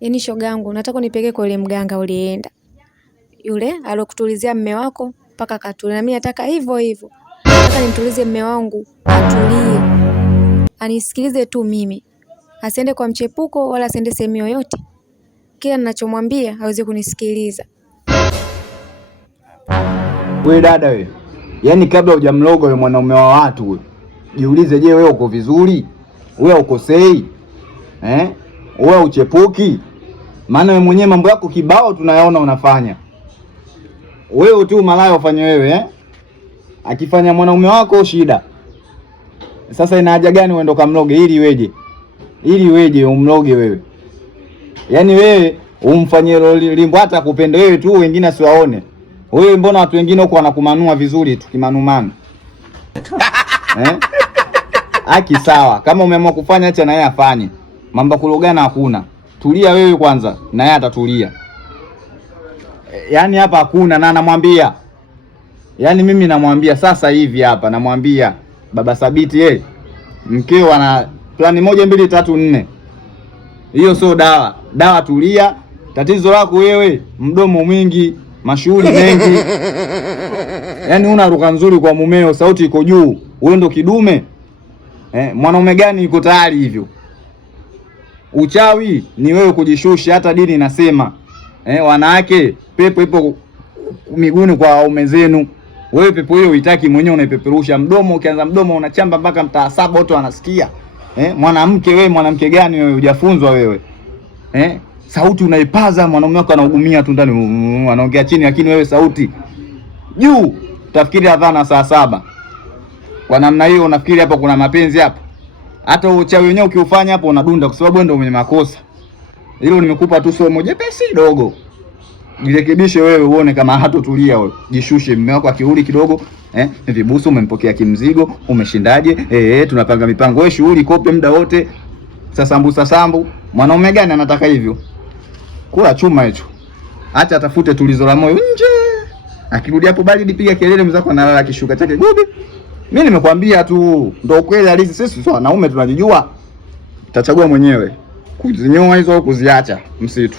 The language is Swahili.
Yaani shogangu, nataka unipeleke kwa yule mganga ulienda. Yule alokutulizia mume wako mpaka akatulia. Na mimi nataka hivyo hivyo. Nataka nimtulize mume wangu atulie. Anisikilize tu mimi. Asiende kwa mchepuko wala asiende sehemu yoyote. Kila ninachomwambia hawezi kunisikiliza. Wewe dada wewe. Yaani kabla hujamloga wewe mwanaume wa watu wewe. Jiulize, je, wewe uko vizuri? Wewe ukosei? Wewe uchepuki? Maana wewe mwenyewe mambo yako kibao tunayaona unafanya. Wewe tu malaya ufanye wewe, akifanya mwanaume wako shida. Sasa ina haja gani uende kamloge ili iweje? Ili iweje umloge wewe? Yaani wewe umfanyie limbo hata kupende wewe tu, wengine asiwaone. Wewe mbona watu wengine huko wanakumanua vizuri tu kimanumanu? Aki sawa, kama umeamua kufanya acha na yeye afanye. Mambo kulogana hakuna. Tulia wewe kwanza na yeye atatulia. Yaani hapa hakuna, na namwambia. Yaani mimi namwambia sasa hivi hapa namwambia Baba Sabiti mkeo ana plani 1 2 3 4. Hiyo sio dawa. Dawa tulia. Tatizo lako wewe mdomo mwingi, mashughuli mengi. Yaani una lugha nzuri kwa mumeo, sauti iko juu. Wewe ndo kidume. Mwanaume gani yuko tayari hivyo? Uchawi ni wewe kujishusha, hata dini inasema. Wanawake pepo ipo miguuni kwa waume zenu. Wewe pepo hiyo uitaki mwenyewe, unaipeperusha mdomo, ukianza mdomo unachamba mpaka mtaa 7 wote wanasikia. Mwanamke wewe, mwanamke gani wewe, hujafunzwa wewe? Sauti unaipaza, mwanaume wako anaugumia tu ndani, anaongea chini, lakini wewe sauti juu. Utafikiri adhana saa 7. Kwa namna hiyo unafikiri hapo kuna mapenzi hapo? Hata uchawi wenyewe ukiufanya hapo unadunda, kwa sababu wewe ndio mwenye makosa. Hilo nimekupa tu somo jepesi dogo. Jirekebishe wewe uone kama hatotulia wewe. Jishushe, mume wako akirudi kidogo, vibusu umempokea kimzigo, umeshindaje? Tunapanga mipango, wewe shughuli kope muda wote. Sasa sambu, mwanaume gani anataka hivyo? Kula chuma hicho. Acha atafute tulizo la moyo nje. Akirudi hapo baridi piga kelele, mzako analala kishuka chake gubi. Mimi nimekwambia tu ndio kweli halisi, sisi sio wanaume tunajijua. Utachagua mwenyewe. Kuzinyoa hizo au kuziacha msitu.